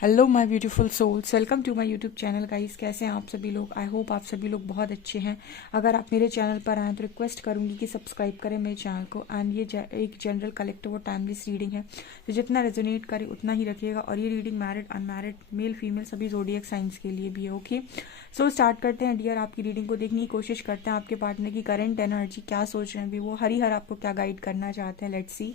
Hello my beautiful souls, welcome to my YouTube channel guys. कैसे हैं आप सभी लोग? आई होप आप सभी लोग बहुत अच्छे हैं। अगर आप मेरे चैनल पर आएँ तो रिक्वेस्ट करूंगी कि सब्सक्राइब करें मेरे चैनल को। एंड ये एक जनरल कलेक्टिव और टाइमलेस रीडिंग है, तो जितना रेजोनेट करे उतना ही रखिएगा। और ये reading married unmarried male female सभी जोडियक साइंस के लिए भी है। ओके, सो स्टार्ट करते हैं डियर। आपकी रीडिंग को देखने की कोशिश करते हैं आपके पार्टनर की करंट एनर्जी क्या सोच रहे हैं अभी वो, हरिहर आपको क्या गाइड करना चाहते हैं। Let's see.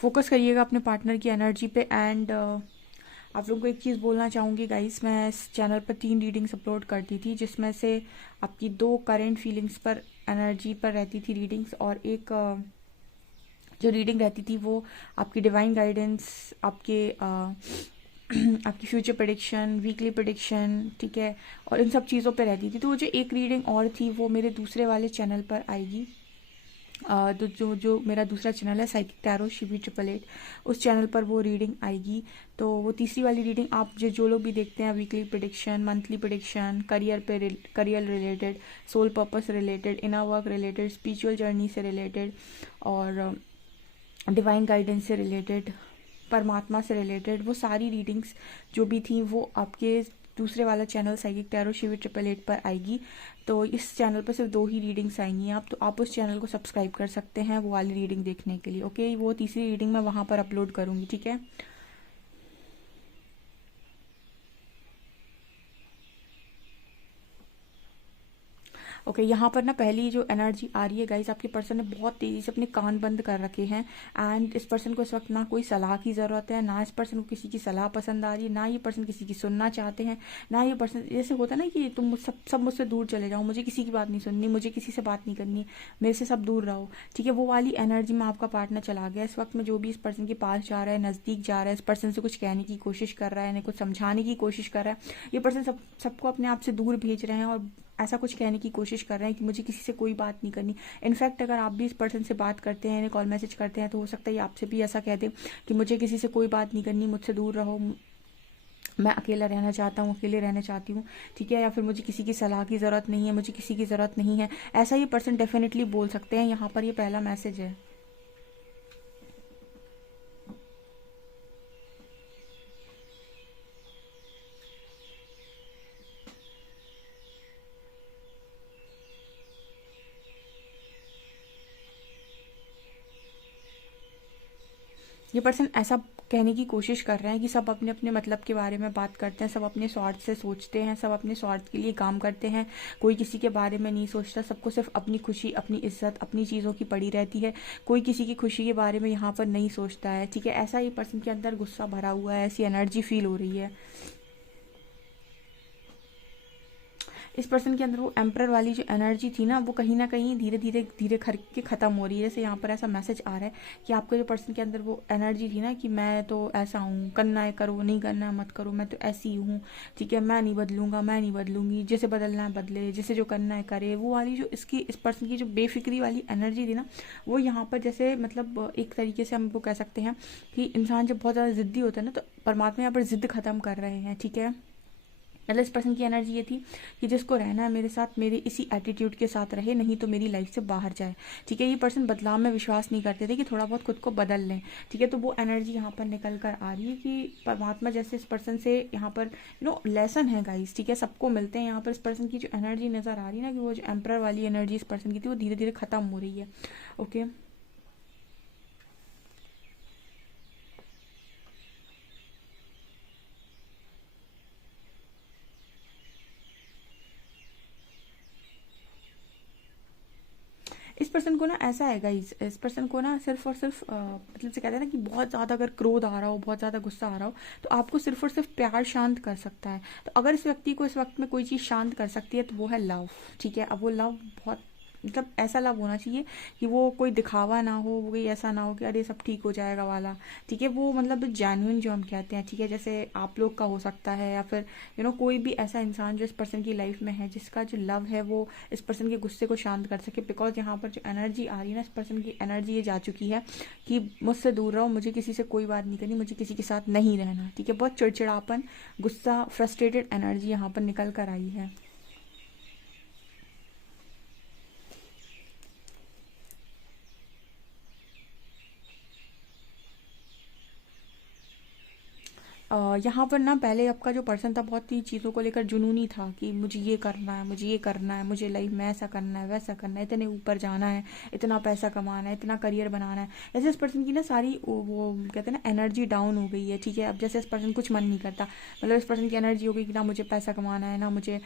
फोकस करिएगा अपने पार्टनर की एनर्जी पे। एंड आप लोगों को एक चीज़ बोलना चाहूँगी गाइस, मैं इस चैनल पर 3 रीडिंग्स अपलोड करती थी, जिसमें से आपकी 2 करंट फीलिंग्स पर एनर्जी पर रहती थी रीडिंग्स, और एक जो रीडिंग रहती थी वो आपकी डिवाइन गाइडेंस, आपके आपकी फ्यूचर प्रेडिक्शन, वीकली प्रेडिक्शन, ठीक है, और इन सब चीज़ों पे रहती थी। तो वो जो एक रीडिंग और थी वो मेरे दूसरे वाले चैनल पर आएगी। तो जो मेरा दूसरा चैनल है साइकिक टैरो शिवी 888, उस चैनल पर वो रीडिंग आएगी। तो वो तीसरी वाली रीडिंग आप जो लोग भी देखते हैं, weekly prediction, monthly prediction, career related, soul purpose related, inner work related, spiritual journey से रिलेटेड, और डिवाइन गाइडेंस से रिलेटेड, परमात्मा से रिलेटेड, वो सारी रीडिंग्स जो भी थी वो आपके दूसरे वाला चैनल साइकिक टैरो शिवी 888 पर आएगी। तो इस चैनल पर सिर्फ 2 ही रीडिंग्स आएंगी। तो आप उस चैनल को सब्सक्राइब कर सकते हैं वो वाली रीडिंग देखने के लिए। ओके, वो तीसरी रीडिंग मैं वहाँ पर अपलोड करूँगी, ठीक है। ओके, यहाँ पर ना पहली जो एनर्जी आ रही है गाइस, आपके पर्सन ने बहुत तेज़ी से अपने कान बंद कर रखे हैं। एंड इस पर्सन को इस वक्त ना कोई सलाह की ज़रूरत है, ना इस पर्सन को किसी की सलाह पसंद आ रही है, ना ये पर्सन किसी की सुनना चाहते हैं, ना ये पर्सन जैसे होता है ना कि तुम सब मुझसे दूर चले जाओ, मुझे किसी की बात नहीं सुननी, मुझे किसी से बात नहीं करनी, मेरे से सब दूर रहो, ठीक है। वो वाली एनर्जी में आपका पार्टनर चला गया। इस वक्त में जो भी इस पर्सन के पास जा रहा है, नज़दीक जा रहा है, इस पर्सन से कुछ कहने की कोशिश कर रहा है, इन्हें कुछ समझाने की कोशिश कर रहा है, ये पर्सन सबको अपने आप से दूर भेज रहे हैं और ऐसा कुछ कहने की कोशिश कर रहे हैं कि मुझे किसी से कोई बात नहीं करनी। इनफैक्ट अगर आप भी इस पर्सन से बात करते हैं, कॉल मैसेज करते हैं, तो हो सकता है आपसे भी ऐसा कह दें कि मुझे किसी से कोई बात नहीं करनी, मुझसे दूर रहो, मैं अकेला रहना चाहता हूँ, अकेले रहना चाहती हूँ, ठीक है। या फिर मुझे किसी की सलाह की ज़रूरत नहीं है, मुझे किसी की ज़रूरत नहीं है, ऐसा ये पर्सन डेफिनेटली बोल सकते हैं। यहाँ पर ये पहला मैसेज है। ये पर्सन ऐसा कहने की कोशिश कर रहे हैं कि सब अपने अपने मतलब के बारे में बात करते हैं, सब अपने स्वार्थ से सोचते हैं, सब अपने स्वार्थ के लिए काम करते हैं, कोई किसी के बारे में नहीं सोचता, सबको सिर्फ अपनी खुशी, अपनी इज्जत, अपनी चीज़ों की पड़ी रहती है, कोई किसी की खुशी के बारे में यहाँ पर नहीं सोचता है, ठीक है। ऐसा ये पर्सन के अंदर गुस्सा भरा हुआ है, ऐसी एनर्जी फील हो रही है। इस पर्सन के अंदर वो एम्प्रर वाली जो एनर्जी थी ना, वो कहीं ना कहीं धीरे धीरे धीरे करके ख़त्म हो रही है। जैसे यहाँ पर ऐसा मैसेज आ रहा है कि आपके जो पर्सन के अंदर वो एनर्जी थी ना कि मैं तो ऐसा हूँ, करना है करो, नहीं करना है मत करो, मैं तो ऐसी हूँ, ठीक है, मैं नहीं बदलूंगा, मैं नहीं बदलूंगी, जिसे बदलना है बदले, जिसे जो करना है करे, वो वाली जो इसकी इस पर्सन की जो बेफिक्री वाली एनर्जी थी ना, वो यहाँ पर जैसे मतलब एक तरीके से हम वो कह सकते हैं कि इंसान जब बहुत ज़्यादा ज़िद्दी होता है ना, तो परमात्मा यहाँ पर ज़िद्द ख़त्म कर रहे हैं, ठीक है। मतलब इस पर्सन की एनर्जी ये थी कि जिसको रहना है मेरे साथ, मेरे इसी एटीट्यूड के साथ रहे, नहीं तो मेरी लाइफ से बाहर जाए, ठीक है। ये पर्सन बदलाव में विश्वास नहीं करते थे कि थोड़ा बहुत खुद को बदल लें, ठीक है। तो वो एनर्जी यहाँ पर निकल कर आ रही है कि परमात्मा जैसे इस पर्सन से यहाँ पर लेसन है गाइस, ठीक है, सबको मिलते हैं। यहाँ पर इस पर्सन की जो एनर्जी नज़र आ रही है ना, कि वो जो एम्प्रर वाली एनर्जी इस पर्सन की थी वो धीरे धीरे ख़त्म हो रही है। ओके, इस पर्सन को ना ऐसा है गाइस, इस पर्सन को ना सिर्फ और सिर्फ मतलब से कहते हैं ना कि बहुत ज़्यादा अगर क्रोध आ रहा हो, बहुत ज़्यादा गुस्सा आ रहा हो, तो आपको सिर्फ और सिर्फ प्यार शांत कर सकता है। तो अगर इस व्यक्ति को इस वक्त में कोई चीज़ शांत कर सकती है तो वो है लव, ठीक है। अब वो लव बहुत मतलब ऐसा लव होना चाहिए कि वो कोई दिखावा ना हो, वो कोई ऐसा ना हो कि अरे सब ठीक हो जाएगा वाला, ठीक है। वो मतलब जेन्युइन जो हम कहते हैं, ठीक है, जैसे आप लोग का हो सकता है, या फिर कोई भी ऐसा इंसान जो इस पर्सन की लाइफ में है, जिसका जो लव है वो इस पर्सन के गुस्से को शांत कर सके। बिकॉज यहाँ पर जो एनर्जी आ रही है ना, इस पर्सन की एनर्जी ये जा चुकी है कि मुझसे दूर रहो, मुझे किसी से कोई बात नहीं करनी, मुझे किसी के साथ नहीं रहना, ठीक है। बहुत चिड़चिड़ापन, गुस्सा, फ्रस्ट्रेटेड एनर्जी यहाँ पर निकल कर आई है। यहाँ पर ना पहले आपका जो पर्सन था बहुत ही चीज़ों को लेकर जुनूनी था कि मुझे ये करना है, मुझे ये करना है, मुझे लाइफ में ऐसा करना है, वैसा करना है, इतने ऊपर जाना है, इतना पैसा कमाना है, इतना करियर बनाना है। ऐसे इस पर्सन की ना सारी वो कहते हैं ना एनर्जी डाउन हो गई है, ठीक है। अब जैसे इस पर्सन कुछ मन नहीं करता, मतलब इस पर्सन की एनर्जी हो गई कि ना मुझे पैसा कमाना है, ना मुझे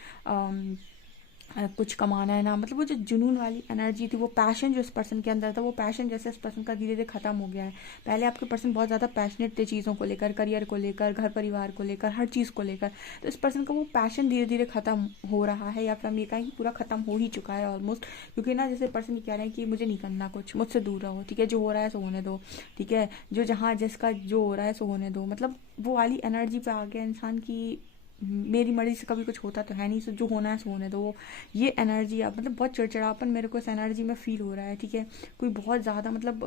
कुछ कमाना है, ना मतलब वो जो जुनून वाली एनर्जी थी, वो पैशन जो इस पर्सन के अंदर था, वो पैशन जैसे इस पर्सन का धीरे धीरे खत्म हो गया है। पहले आपके पर्सन बहुत ज़्यादा पैशनेट थे चीज़ों को लेकर, करियर को लेकर, घर परिवार को लेकर, हर चीज़ को लेकर। तो इस पर्सन का वो पैशन धीरे धीरे खत्म हो रहा है, या फिर हम ये कहें कि पूरा खत्म हो ही चुका है ऑलमोस्ट। क्योंकि ना जैसे पर्सन ये कह रहे हैं कि मुझे नहीं करना कुछ, मुझसे दूर रहो, ठीक है, जो हो रहा है सो होने दो, ठीक है, जो जहाँ जिसका जो हो रहा है सो होने दो। मतलब वो वाली एनर्जी पे आ गया इंसान की मेरी मर्जी से कभी कुछ होता तो है नहीं, सो जो होना है सो होने दो। ये एनर्जी अब मतलब बहुत चिड़चिड़ापन मेरे को इस एनर्जी में फील हो रहा है, ठीक है। कोई बहुत ज़्यादा मतलब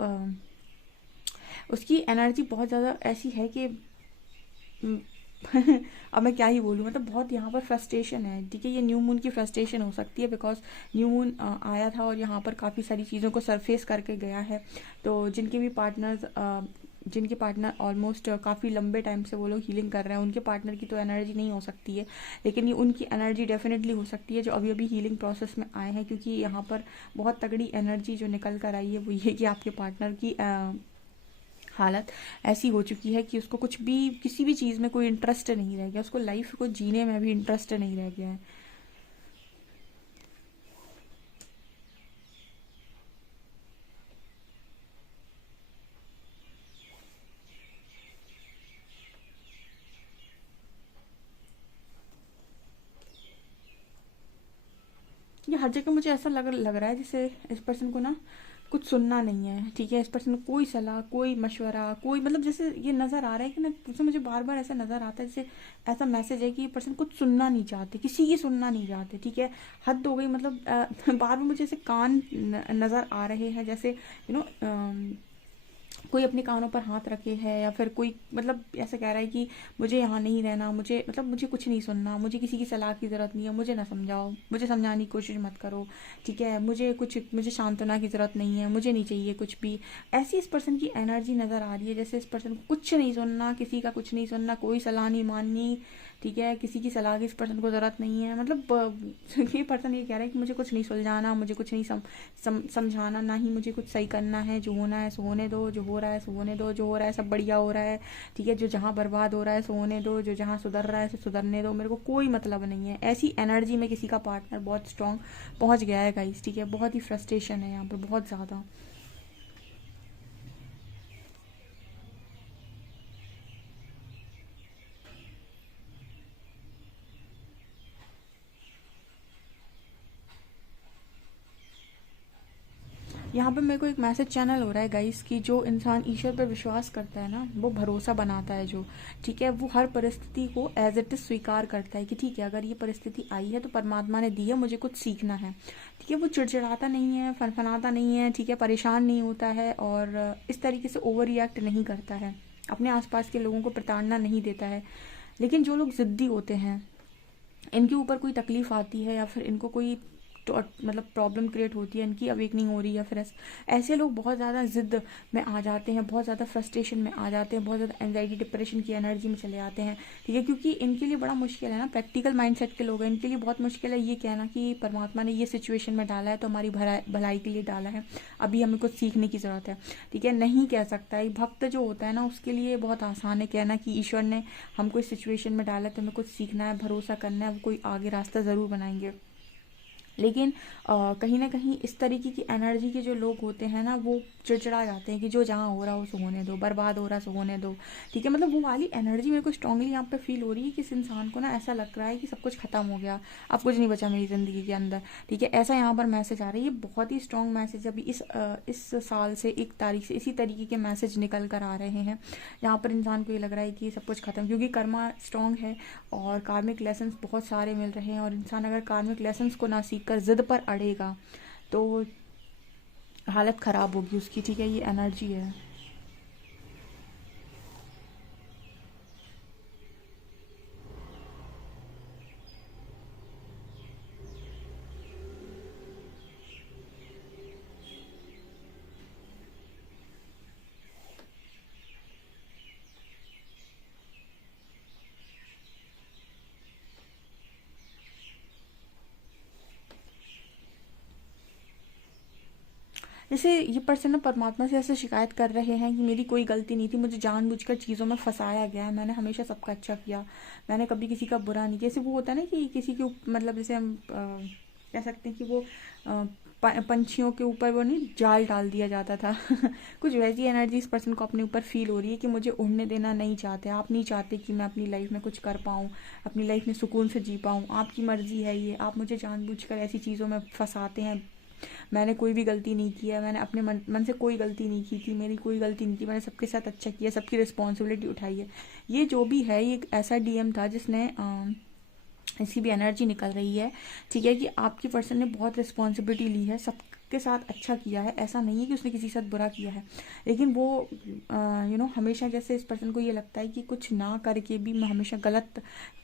उसकी एनर्जी बहुत ज़्यादा ऐसी है कि अम, अब मैं क्या ही बोलूँ, मतलब बहुत यहाँ पर फ्रस्ट्रेशन है, ठीक है। ये न्यू मून की फ्रस्ट्रेशन हो सकती है, बिकॉज न्यू मून आया था और यहाँ पर काफ़ी सारी चीज़ों को सरफेस करके गया है। तो जिनके पार्टनर ऑलमोस्ट काफ़ी लंबे टाइम से वो लोग हीलिंग कर रहे हैं, उनके पार्टनर की तो एनर्जी नहीं हो सकती है, लेकिन ये उनकी एनर्जी डेफिनेटली हो सकती है जो अभी अभी हीलिंग प्रोसेस में आए हैं। क्योंकि यहाँ पर बहुत तगड़ी एनर्जी जो निकल कर आई है वो ये कि आपके पार्टनर की हालत ऐसी हो चुकी है कि उसको कुछ भी किसी भी चीज़ में कोई इंटरेस्ट नहीं रह गया, उसको लाइफ को जीने में भी इंटरेस्ट नहीं रह गया है। ये हर जगह मुझे ऐसा लग रहा है जैसे इस पर्सन को ना कुछ सुनना नहीं है, ठीक है। इस पर्सन को कोई सलाह, कोई मशवरा, कोई मतलब जैसे ये नज़र आ रहा है कि ना, जैसे मुझे बार बार ऐसा नज़र आता है जैसे ऐसा मैसेज है कि ये पर्सन कुछ सुनना नहीं चाहते, किसी की सुनना नहीं चाहते, ठीक है। हद हो गई मतलब बार बार मुझे ऐसे कान नज़र आ रहे हैं जैसे कोई अपने कानों पर हाथ रखे है, या फिर कोई मतलब ऐसा कह रहा है कि मुझे यहाँ नहीं रहना, मुझे मतलब मुझे कुछ नहीं सुनना, मुझे किसी की सलाह की ज़रूरत नहीं है, मुझे ना समझाओ, मुझे समझाने की कोशिश मत करो, ठीक है। मुझे सांत्वना की ज़रूरत नहीं है, मुझे नहीं चाहिए कुछ भी। ऐसी इस पर्सन की एनर्जी नज़र आ रही है जैसे इस पर्सन को कुछ नहीं सुनना, किसी का कुछ नहीं सुनना, कोई सलाह नहीं माननी, ठीक है। किसी की सलाह की इस पर्सन को ज़रूरत नहीं है। मतलब ये पर्सन ये कह रहा है कि मुझे कुछ नहीं सुलझाना, मुझे कुछ नहीं समझाना, ना ही मुझे कुछ सही करना है, जो होना है सो होने दो, जो हो रहा है सो होने दो, जो हो रहा है सब बढ़िया हो रहा है, ठीक है। जो जहाँ बर्बाद हो रहा है सो होने दो, जो जहाँ सुधर रहा है सो सुधरने दो, मेरे को कोई मतलब नहीं है। ऐसी एनर्जी में किसी का पार्टनर बहुत स्ट्रांग पहुँच गया है गाइस, ठीक है। बहुत ही फ्रस्ट्रेशन है यहाँ पर, बहुत ज़्यादा। यहाँ पे मेरे को एक मैसेज चैनल हो रहा है गाइस कि जो इंसान ईश्वर पर विश्वास करता है ना, वो भरोसा बनाता है जो, ठीक है, वो हर परिस्थिति को एज इट इज स्वीकार करता है कि ठीक है, अगर ये परिस्थिति आई है तो परमात्मा ने दी है, मुझे कुछ सीखना है, ठीक है। वो चिड़चिड़ाता नहीं है, फनफनाता नहीं है, ठीक है, परेशान नहीं होता है, और इस तरीके से ओवर रिएक्ट नहीं करता है, अपने आसपास के लोगों को प्रताड़ना नहीं देता है। लेकिन जो लोग ज़िद्दी होते हैं, इनके ऊपर कोई तकलीफ आती है, या फिर इनको कोई तो मतलब प्रॉब्लम क्रिएट होती है, इनकी अवेकनिंग हो रही है, या फिर ऐसे लोग बहुत ज़्यादा ज़िद्द में आ जाते हैं, बहुत ज़्यादा फ्रस्ट्रेशन में आ जाते हैं, बहुत ज़्यादा एंजाइटी डिप्रेशन की एनर्जी में चले जाते हैं, ठीक है। क्योंकि इनके लिए बड़ा मुश्किल है ना, प्रैक्टिकल माइंडसेट के लोग हैं, इनके लिए बहुत मुश्किल है ये कहना कि परमात्मा ने ये सिचुएशन में डाला है तो हमारी भलाई के लिए डाला है, अभी हमें कुछ सीखने की ज़रूरत है, ठीक है। नहीं कह सकता है भक्त जो होता है ना, उसके लिए बहुत आसान है कहना कि ईश्वर ने हमको इस सिचुएशन में डाला है तो हमें कुछ सीखना है, भरोसा करना है, वो कोई आगे रास्ता ज़रूर बनाएंगे। लेकिन कहीं ना कहीं इस तरीके की एनर्जी के जो लोग होते हैं ना, वो चिड़चिड़ा जाते हैं कि जो जहाँ हो रहा हो सो होने दो, बर्बाद हो रहा सो होने दो, ठीक है। मतलब वो वाली एनर्जी मेरे को स्ट्रांगली यहाँ पे फील हो रही है कि इस इंसान को ना ऐसा लग रहा है कि सब कुछ खत्म हो गया, अब कुछ नहीं बचा मेरी ज़िंदगी के अंदर, ठीक है। ऐसा यहाँ पर मैसेज आ रही है, बहुत ही स्ट्रांग मैसेज अभी इस साल से 1 तारीख से इसी तरीके के मैसेज निकल कर आ रहे हैं, जहाँ पर इंसान को ये लग रहा है कि सब कुछ खत्म, क्योंकि कर्मा स्ट्रांग है और कार्मिक लेसन्स बहुत सारे मिल रहे हैं, और इंसान अगर कार्मिक लेसन्स को ना सीख कर जिद पर अड़ेगा तो हालत ख़राब होगी उसकी, ठीक है। ये एनर्जी है। जैसे ये पर्सन ना परमात्मा से ऐसे शिकायत कर रहे हैं कि मेरी कोई गलती नहीं थी, मुझे जानबूझकर चीज़ों में फंसाया गया है, मैंने हमेशा सबका अच्छा किया, मैंने कभी किसी का बुरा नहीं किया। जैसे वो होता है ना कि किसी के मतलब जैसे हम कह सकते हैं कि वो पंछियों के ऊपर वो नहीं जाल डाल दिया जाता था कुछ वैसी एनर्जी इस पर्सन को अपने ऊपर फील हो रही है कि मुझे उड़ने देना नहीं चाहते, आप नहीं चाहते कि मैं अपनी लाइफ में कुछ कर पाऊँ, अपनी लाइफ में सुकून से जी पाऊँ, आपकी मर्जी है ये, आप मुझे जानबूझकर ऐसी चीज़ों में फंसाते हैं। मैंने कोई भी गलती नहीं की है, मैंने अपने मन से कोई गलती नहीं की थी, मेरी कोई गलती नहीं थी, मैंने सबके साथ अच्छा किया, सबकी रिस्पॉन्सिबिलिटी उठाई है। ये जो भी है ये एक ऐसा डीएम था जिसने इसकी भी एनर्जी निकल रही है, ठीक है, कि आपकी पर्सन ने बहुत रिस्पॉन्सिबिलिटी ली है, सबके साथ अच्छा किया है, ऐसा नहीं है कि उसने किसी के साथ बुरा किया है। लेकिन वो हमेशा जैसे इस पर्सन को ये लगता है कि कुछ ना करके भी मैं हमेशा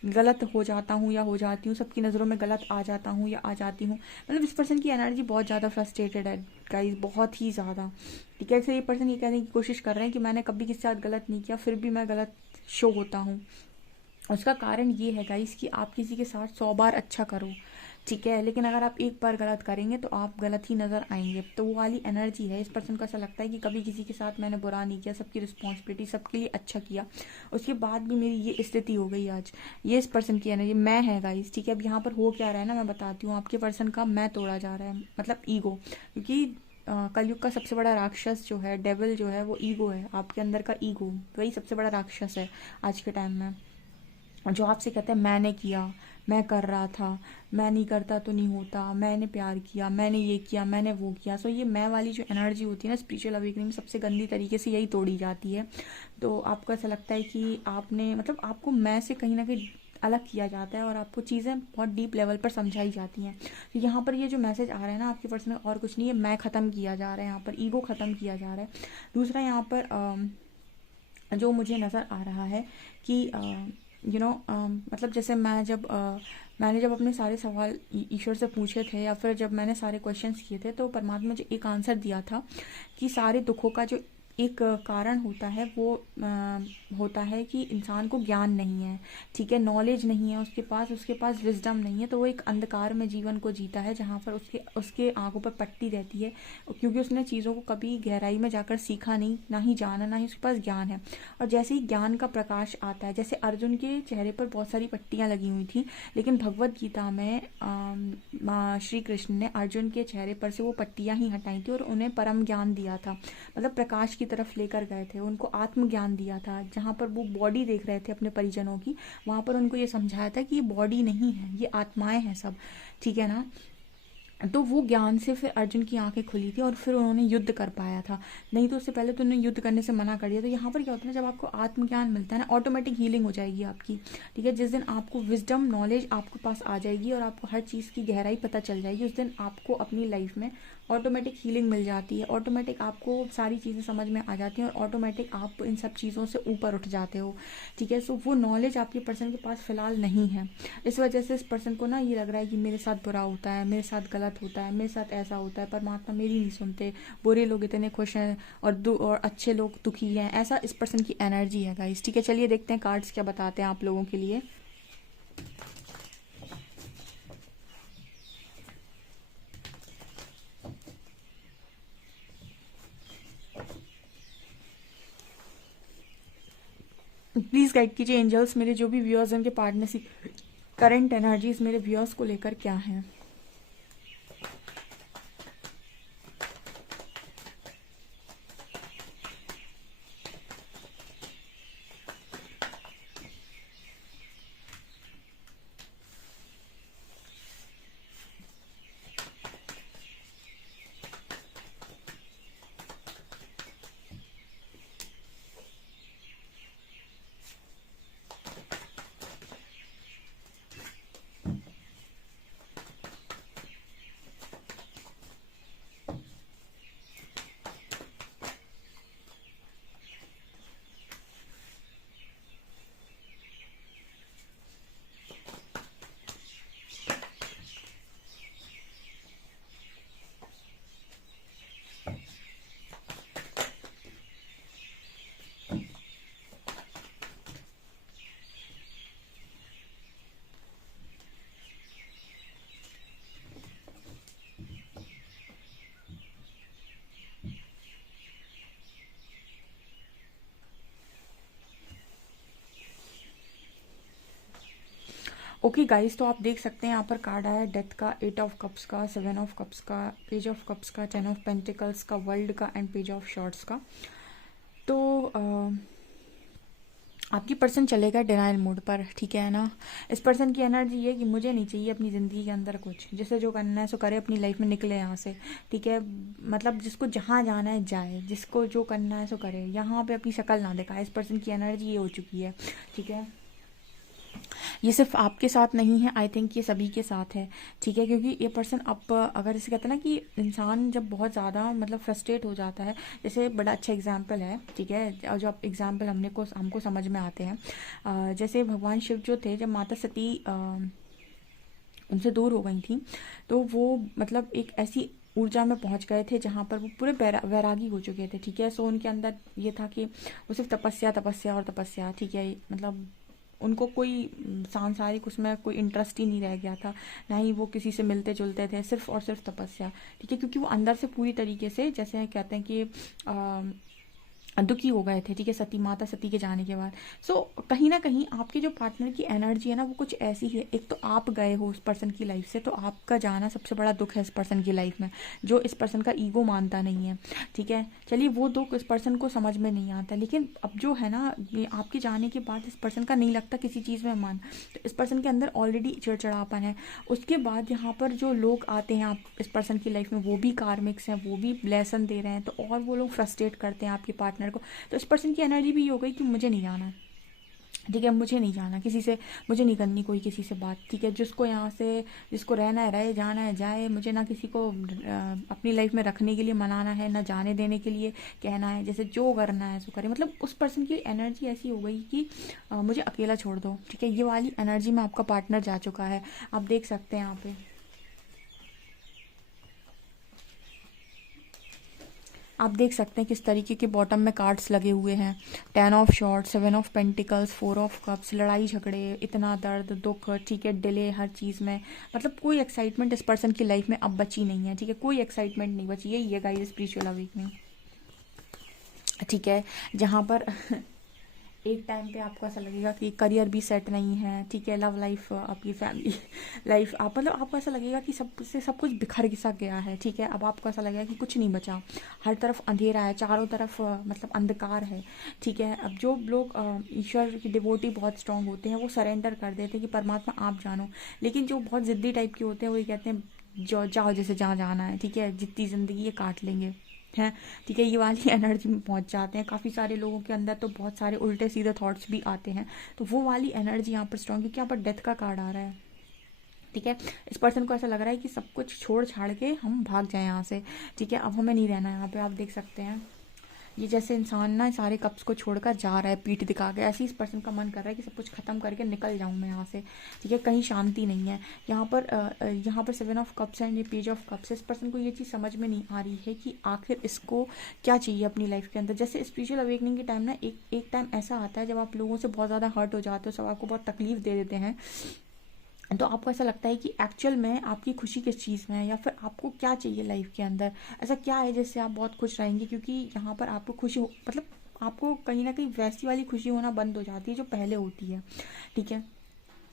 गलत हो जाता हूँ या हो जाती हूँ, सबकी नज़रों में गलत आ जाता हूँ या आ जाती हूँ। मतलब इस पर्सन की एनर्जी बहुत ज़्यादा फ्रस्ट्रेटेड है गाइस, बहुत ही ज़्यादा। ठीक है, ये पर्सन ये कहने की कोशिश कर रहे हैं कि मैंने कभी किसी के साथ गलत नहीं किया, फिर भी मैं गलत शो होता हूँ। उसका कारण ये है गाइस कि आप किसी के साथ 100 बार अच्छा करो, ठीक है, लेकिन अगर आप एक बार गलत करेंगे तो आप गलत ही नज़र आएंगे। तो वो वाली एनर्जी है इस पर्सन को, ऐसा लगता है कि कभी किसी के साथ मैंने बुरा नहीं किया, सबकी रिस्पॉन्सिबिलिटी, सबके लिए अच्छा किया, उसके बाद भी मेरी ये स्थिति हो गई आज। ये इस पर्सन की एनर्जी मैं है गाइस, ठीक है। अब यहाँ पर हो क्या रहा है ना, मैं बताती हूँ। आपके पर्सन का मैं तोड़ा जा रहा है, मतलब ईगो, क्योंकि कलयुग का सबसे बड़ा राक्षस जो है, डेविल जो है, वो ईगो है। आपके अंदर का ईगो वही सबसे बड़ा राक्षस है आज के टाइम में, जो आपसे कहते हैं मैंने किया, मैं कर रहा था, मैं नहीं करता तो नहीं होता, मैंने प्यार किया, मैंने ये किया, मैंने वो किया। सो ये मैं वाली जो एनर्जी होती है ना स्पिरिचुअल अवेकनिंग में, सबसे गंदी तरीके से यही तोड़ी जाती है। तो आपको ऐसा लगता है कि आपने मतलब आपको मैं से कहीं ना कहीं अलग किया जाता है और आपको चीज़ें बहुत डीप लेवल पर समझाई जाती हैं। तो यहाँ पर ये जो मैसेज आ रहा है ना आपके पर्सन में, और कुछ नहीं है, मैं ख़त्म किया जा रहा है, यहाँ पर ईगो ख़त्म किया जा रहा है। दूसरा यहाँ पर जो मुझे नज़र आ रहा है कि मतलब जैसे मैंने जब अपने सारे सवाल ईश्वर से पूछे थे, या फिर जब मैंने सारे क्वेश्चंस किए थे, तो परमात्मा ने मुझे एक आंसर दिया था कि सारे दुखों का जो एक कारण होता है वो होता है कि इंसान को ज्ञान नहीं है, ठीक है, नॉलेज नहीं है उसके पास विजडम नहीं है। तो वो एक अंधकार में जीवन को जीता है, जहाँ पर उसके आंखों पर पट्टी रहती है, क्योंकि उसने चीज़ों को कभी गहराई में जाकर सीखा नहीं, ना ही जाना, ना ही उसके पास ज्ञान है। और जैसे ही ज्ञान का प्रकाश आता है, जैसे अर्जुन के चेहरे पर बहुत सारी पट्टियाँ लगी हुई थी, लेकिन भगवत गीता में श्री कृष्ण ने अर्जुन के चेहरे पर से वो पट्टियाँ ही हटाई थी और उन्हें परम ज्ञान दिया था, मतलब प्रकाश की तरफ लेकर गए थे, उनको आत्मज्ञान दिया था। जहाँ पर वो बॉडी देख रहे थे अपने परिजनों की, वहाँ पर उनको ये समझाया था कि ये बॉडी नहीं है, ये आत्माएं हैं सब, ठीक है ना। तो वो ज्ञान से फिर अर्जुन की आंखें खुली थी और फिर उन्होंने युद्ध कर पाया था, नहीं तो उससे पहले तो उन्होंने युद्ध करने से मना कर दिया। तो यहाँ पर क्या होता है ना, जब आपको आत्मज्ञान मिलता है ना, ऑटोमेटिक हीलिंग हो जाएगी आपकी, ठीक है। जिस दिन आपको विजडम नॉलेज आपके पास आ जाएगी और आपको हर चीज़ की गहराई पता चल जाएगी, उस दिन आपको अपनी लाइफ में ऑटोमेटिक हीलिंग मिल जाती है, ऑटोमेटिक आपको सारी चीज़ें समझ में आ जाती हैं और ऑटोमेटिक आप इन सब चीज़ों से ऊपर उठ जाते हो, ठीक है। सो वो नॉलेज आपके पर्सन के पास फिलहाल नहीं है, इस वजह से इस पर्सन को ना ये लग रहा है कि मेरे साथ बुरा होता है, मेरे साथ गलत होता है, मेरे साथ ऐसा होता है, परमात्मा मेरी नहीं सुनते, बुरे लोग इतने खुश हैं और अच्छे लोग दुखी हैं। ऐसा इस पर्सन की एनर्जी है गाइस, ठीक है। चलिए देखते हैं कार्ड्स क्या बताते हैं आप लोगों के लिए। प्लीज़ गाइड कीजिए एंजल्स, मेरे जो भी व्यूअर्स हैं उनके पार्टनरशिप करंट एनर्जीज मेरे व्यूअर्स को लेकर क्या है। ओके गाइस, तो आप देख सकते हैं यहाँ पर कार्ड आया है डेथ का, 8 ऑफ कप्स का, 7 ऑफ कप्स का, पेज ऑफ कप्स का, 10 ऑफ पेंटिकल्स का, वर्ल्ड का एंड पेज ऑफ शॉर्ट्स का। तो आपकी पर्सन चलेगा डिनाइल मोड पर, ठीक है ना। इस पर्सन की एनर्जी ये कि मुझे नहीं चाहिए अपनी ज़िंदगी के अंदर कुछ, जिसे जो करना है सो करे, अपनी लाइफ में निकले यहाँ से, ठीक है। मतलब जिसको जहाँ जाना है जाए, जिसको जो करना है सो करे, यहाँ पे अपनी शक्ल ना दिखाए। इस पर्सन की एनर्जी ये हो चुकी है, ठीक है। ये सिर्फ आपके साथ नहीं है, आई थिंक ये सभी के साथ है, ठीक है। क्योंकि ये पर्सन अब अगर जैसे कहते हैं ना कि इंसान जब बहुत ज़्यादा मतलब फ्रस्ट्रेट हो जाता है, जैसे बड़ा अच्छा एग्जाम्पल है, ठीक है, और जो एग्जाम्पल हमको समझ में आते हैं। जैसे भगवान शिव जो थे, जब माता सती उनसे दूर हो गई थी, तो वो मतलब एक ऐसी ऊर्जा में पहुंच गए थे जहाँ पर वो पूरे वैरागी हो चुके थे, ठीक है। सो उनके अंदर ये था कि वो सिर्फ तपस्या तपस्या और तपस्या, ठीक है। मतलब उनको कोई सांसारिक उसमें कोई इंटरेस्ट ही नहीं रह गया था, ना ही वो किसी से मिलते जुलते थे, सिर्फ और सिर्फ तपस्या, ठीक है। क्योंकि वो अंदर से पूरी तरीके से, जैसे कहते हैं कि दुखी हो गए थे, ठीक है, माता सती के जाने के बाद। सो कहीं ना कहीं आपके जो पार्टनर की एनर्जी है ना, वो कुछ ऐसी है। एक तो आप गए हो उस पर्सन की लाइफ से, तो आपका जाना सबसे बड़ा दुख है इस पर्सन की लाइफ में, जो इस पर्सन का ईगो मानता नहीं है, ठीक है। चलिए वो दुख इस पर्सन को समझ में नहीं आता, लेकिन अब जो है ना, ये आपके जाने के बाद इस पर्सन का नहीं लगता किसी चीज़ में मन, तो इस पर्सन के अंदर ऑलरेडी चिड़चिड़ापन है। उसके बाद यहाँ पर जो लोग आते हैं आप इस पर्सन की लाइफ में, वो भी कार्मिक्स हैं, वो भी लेसन दे रहे हैं, तो और वो लोग फ्रस्ट्रेट करते हैं आपके पार्टनर को। तो इस पर्सन की एनर्जी भी हो गई कि मुझे नहीं जाना, ठीक है, मुझे नहीं जाना किसी से, मुझे नहीं करनी कोई किसी से बात, ठीक है। जिसको यहाँ से, जिसको रहना है रहे, जाना है जाए, मुझे ना किसी को अपनी लाइफ में रखने के लिए मनाना है, ना जाने देने के लिए कहना है, जैसे जो करना है सो करे। मतलब उस पर्सन की एनर्जी ऐसी हो गई कि मुझे अकेला छोड़ दो, ठीक है। ये वाली एनर्जी में आपका पार्टनर जा चुका है, आप देख सकते हैं यहाँ पे। आप देख सकते हैं किस तरीके के बॉटम में कार्ड्स लगे हुए हैं, 10 of shorts, 7 of pentacles, 4 of cups, लड़ाई झगड़े, इतना दर्द दुख, ठीक है, डिले हर चीज़ में। मतलब कोई एक्साइटमेंट इस पर्सन की लाइफ में अब बची नहीं है, ठीक है, कोई एक्साइटमेंट नहीं बची। यही है गाइस स्पिरिचुअल अवेकनिंग, ठीक है। जहाँ पर एक टाइम पे आपको ऐसा लगेगा कि करियर भी सेट नहीं है, ठीक है, लव लाइफ, आपकी फैमिली लाइफ, आप मतलब आपको ऐसा लगेगा कि सब कुछ बिखर सा गया है, ठीक है। अब आपको ऐसा लगेगा कि कुछ नहीं बचा, हर तरफ अंधेरा है, चारों तरफ मतलब अंधकार है, ठीक है। अब जो लोग ईश्वर की डिवोटी बहुत स्ट्रांग होते हैं, वो सरेंडर कर देते हैं कि परमात्मा आप जानो। लेकिन जो बहुत ज़िद्दी टाइप के होते हैं, वो ये कहते हैं जो जाओ जैसे जहाँ जाना है, ठीक है, जितनी ज़िंदगी ये काट लेंगे हैं, ठीक है। ये वाली एनर्जी में पहुंच जाते हैं काफ़ी सारे लोगों के अंदर, तो बहुत सारे उल्टे सीधे थॉट्स भी आते हैं। तो वो वाली एनर्जी यहाँ पर स्ट्रॉन्ग, क्योंकि यहाँ पर डेथ का कार्ड आ रहा है, ठीक है। इस पर्सन को ऐसा लग रहा है कि सब कुछ छोड़ छाड़ के हम भाग जाएं यहाँ से, ठीक है, अब हमें नहीं रहना यहाँ पे। आप देख सकते हैं ये जैसे इंसान ना सारे कप्स को छोड़कर जा रहा है पीठ दिखा के, ऐसे ही इस पर्सन का मन कर रहा है कि सब कुछ खत्म करके निकल जाऊं मैं यहाँ से, ठीक है। कहीं शांति नहीं है यहाँ पर 7 ऑफ कप्स एंड ये पेज ऑफ कप्स। इस पर्सन को ये चीज़ समझ में नहीं आ रही है कि आखिर इसको क्या चाहिए अपनी लाइफ के अंदर। जैसे स्पिरिचुअल अवेकनिंग के टाइम ना एक टाइम ऐसा आता है जब आप लोगों से बहुत ज़्यादा हर्ट हो जाते हो, सब आपको बहुत तकलीफ दे देते हैं, तो आपको ऐसा लगता है कि एक्चुअल में आपकी खुशी किस चीज़ में है, या फिर आपको क्या चाहिए लाइफ के अंदर, ऐसा क्या है जिससे आप बहुत खुश रहेंगे। क्योंकि यहाँ पर आपको खुशी मतलब आपको कहीं ना कहीं वैसी वाली खुशी होना बंद हो जाती है जो पहले होती है, ठीक है।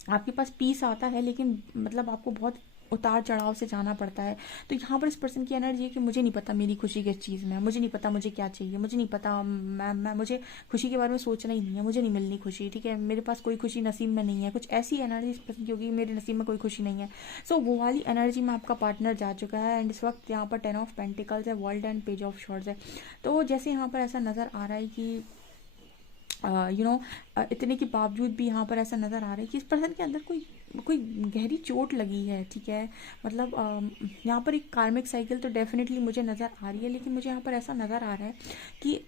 आपके पास पीस आता है, लेकिन मतलब आपको बहुत उतार चढ़ाव से जाना पड़ता है। तो यहाँ पर इस पर्सन की एनर्जी है कि मुझे नहीं पता मेरी खुशी किस चीज़ में है, मुझे नहीं पता मुझे क्या चाहिए, मुझे नहीं पता, मैं मुझे खुशी के बारे में सोचना ही नहीं है, मुझे नहीं मिलनी खुशी, ठीक है, मेरे पास कोई खुशी नसीब में नहीं है। कुछ ऐसी एनर्जी इस पर्सन की होगी, मेरे नसीब में कोई खुशी नहीं है। सो वो वाली एनर्जी में आपका पार्टनर जा चुका है। एंड इस वक्त यहाँ पर 10 ऑफ पेंटिकल्स है, world and page of shorts है। तो जैसे यहाँ पर ऐसा नज़र आ रहा है कि इतने के बावजूद भी यहाँ पर ऐसा नज़र आ रहा है कि इस पर्सन के अंदर कोई कोई गहरी चोट लगी है, ठीक है। मतलब यहाँ पर एक कार्मिक साइकिल तो डेफिनेटली मुझे नज़र आ रही है, लेकिन मुझे यहाँ पर ऐसा नज़र आ रहा है कि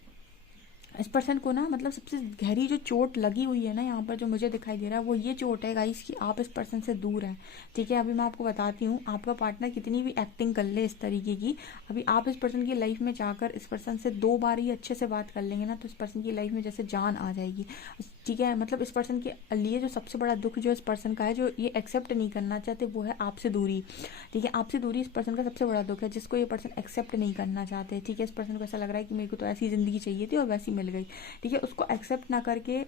इस पर्सन को ना मतलब सबसे गहरी जो चोट लगी हुई है ना यहाँ पर, जो मुझे दिखाई दे रहा है वो ये चोट है गाइस कि आप इस पर्सन से दूर हैं, ठीक है। अभी मैं आपको बताती हूँ, आपका पार्टनर कितनी भी एक्टिंग कर ले इस तरीके की, अभी आप इस पर्सन की लाइफ में जाकर इस पर्सन से 2 बार ही अच्छे से बात कर लेंगे ना, तो इस पर्सन की लाइफ में जैसे जान आ जाएगी, ठीक है। मतलब इस पर्सन के लिए जो सबसे बड़ा दुख जो इस पर्सन का है, जो ये एक्सेप्ट नहीं करना चाहते, वो है आपसे दूरी, ठीक है। आपसे दूरी इस पर्सन का सबसे बड़ा दुख है, जिसको ये पर्सन एक्सेप्ट नहीं करना चाहते, ठीक है। इस पर्सन को ऐसा लग रहा है कि मेरे को तो ऐसी ज़िंदगी चाहिए थी और वैसी मिल गई, ठीक है। उसको एक्सेप्ट ना करके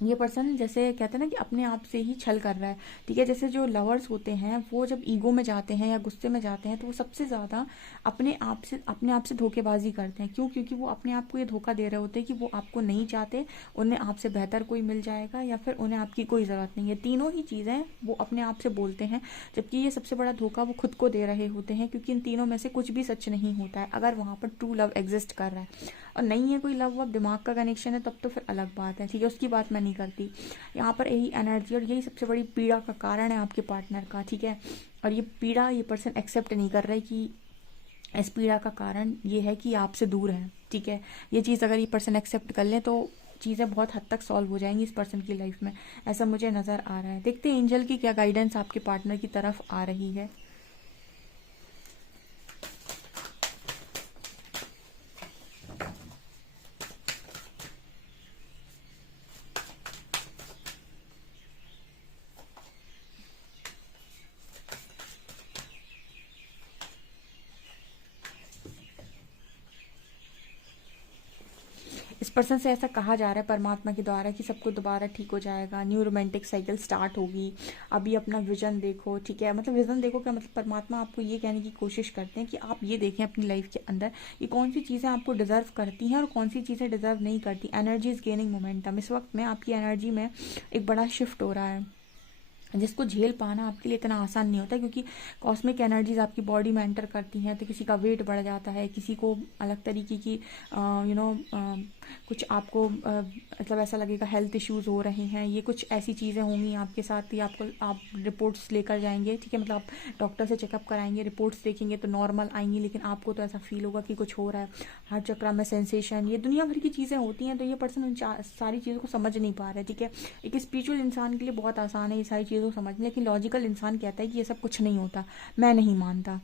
ये पर्सन जैसे कहते हैं ना कि अपने आप से ही छल कर रहा है, ठीक है। जैसे जो लवर्स होते हैं वो जब ईगो में जाते हैं या गुस्से में जाते हैं तो वो सबसे ज़्यादा अपने आप से धोखेबाजी करते हैं। क्यों? क्योंकि वो अपने आप को ये धोखा दे रहे होते हैं कि वो आपको नहीं चाहते, उन्हें आपसे बेहतर कोई मिल जाएगा या फिर उन्हें आपकी कोई ज़रूरत नहीं है। तीनों ही चीज़ें वो अपने आप से बोलते हैं, जबकि ये सबसे बड़ा धोखा वो खुद को दे रहे होते हैं, क्योंकि इन तीनों में से कुछ भी सच नहीं होता है अगर वहाँ पर ट्रू लव एग्जिस्ट कर रहा है। और नहीं है कोई लव वव, दिमाग का कनेक्शन है, तब तो फिर अलग बात है, ठीक है, उसकी बात मैं नहीं करती। यहाँ पर यही एनर्जी और यही सबसे बड़ी पीड़ा का कारण है आपके पार्टनर का, ठीक है। और ये पीड़ा ये पर्सन एक्सेप्ट नहीं कर रहा है कि इस पीड़ा का कारण ये है कि आपसे दूर है, ठीक है। ये चीज़ अगर ये पर्सन एक्सेप्ट कर ले तो चीज़ें बहुत हद तक सॉल्व हो जाएंगी इस पर्सन की लाइफ में, ऐसा मुझे नज़र आ रहा है। देखते हैं एंजल की क्या गाइडेंस आपके पार्टनर की तरफ आ रही है। इस पर्सन से ऐसा कहा जा रहा है परमात्मा के द्वारा कि सब कुछ दोबारा ठीक हो जाएगा, न्यू रोमांटिक साइकिल स्टार्ट होगी। अभी अपना विजन देखो, ठीक है। मतलब विजन देखो क्या मतलब, परमात्मा आपको ये कहने की कोशिश करते हैं कि आप ये देखें अपनी लाइफ के अंदर कि कौन सी चीज़ें आपको डिजर्व करती हैं और कौन सी चीज़ें डिजर्व नहीं करती। Energy is gaining momentum. इस वक्त में आपकी एनर्जी में एक बड़ा शिफ्ट हो रहा है, जिसको झेल पाना आपके लिए इतना आसान नहीं होता, क्योंकि कॉस्मिक एनर्जीज आपकी बॉडी में एंटर करती हैं तो किसी का वेट बढ़ जाता है, किसी को अलग तरीके की कुछ आपको मतलब ऐसा लगेगा हेल्थ इश्यूज हो रहे हैं। ये कुछ ऐसी चीज़ें होंगी आपके साथ, ही आप रिपोर्ट्स लेकर जाएंगे, ठीक है। मतलब आप डॉक्टर से चेकअप कराएंगे, रिपोर्ट्स देखेंगे तो नॉर्मल आएंगी, लेकिन आपको तो ऐसा फील होगा कि कुछ हो रहा है। हार्ट चक्र में सेंसेशन, ये दुनिया भर की चीज़ें होती हैं। तो ये पर्सन उन सारी चीज़ों को समझ नहीं पा रहा है, ठीक है। एक स्पिरिचुअल इंसान के लिए बहुत आसान है ये सारी चीज़ों को समझना, लेकिन लॉजिकल इंसान कहता है कि ये सब कुछ नहीं होता, मैं नहीं मानता।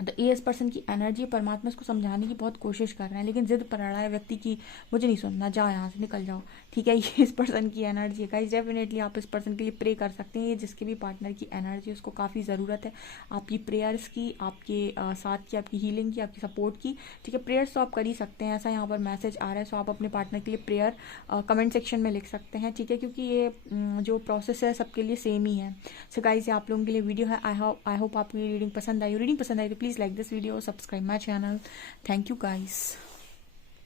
तो ये इस पर्सन की एनर्जी, परमात्मा इसको समझाने की बहुत कोशिश कर रहे हैं, लेकिन जिद पड़ रहा है व्यक्ति की, मुझे नहीं सुनना, जाओ यहाँ से, निकल जाओ, ठीक है। ये इस पर्सन की एनर्जी है गाइस। डेफिनेटली आप इस पर्सन के लिए प्रे कर सकते हैं। ये जिसके भी पार्टनर की एनर्जी, उसको काफ़ी ज़रूरत है आपकी प्रेयर्स की, आपके साथ की, आपकी हीलिंग की, आपकी सपोर्ट की, ठीक है। प्रेयर्स तो आप कर ही सकते हैं, ऐसा यहाँ पर मैसेज आ रहा है। सो आप अपने पार्टनर के लिए प्रेयर कमेंट सेक्शन में लिख सकते हैं, ठीक है, क्योंकि ये जो प्रोसेस है सबके लिए सेम ही है। सो गाइस ये आप लोगों के लिए वीडियो है। आई होप आपको ये रीडिंग पसंद आई। रीडिंग पसंद आई तो please like this video, subscribe my channel. Thank you guys.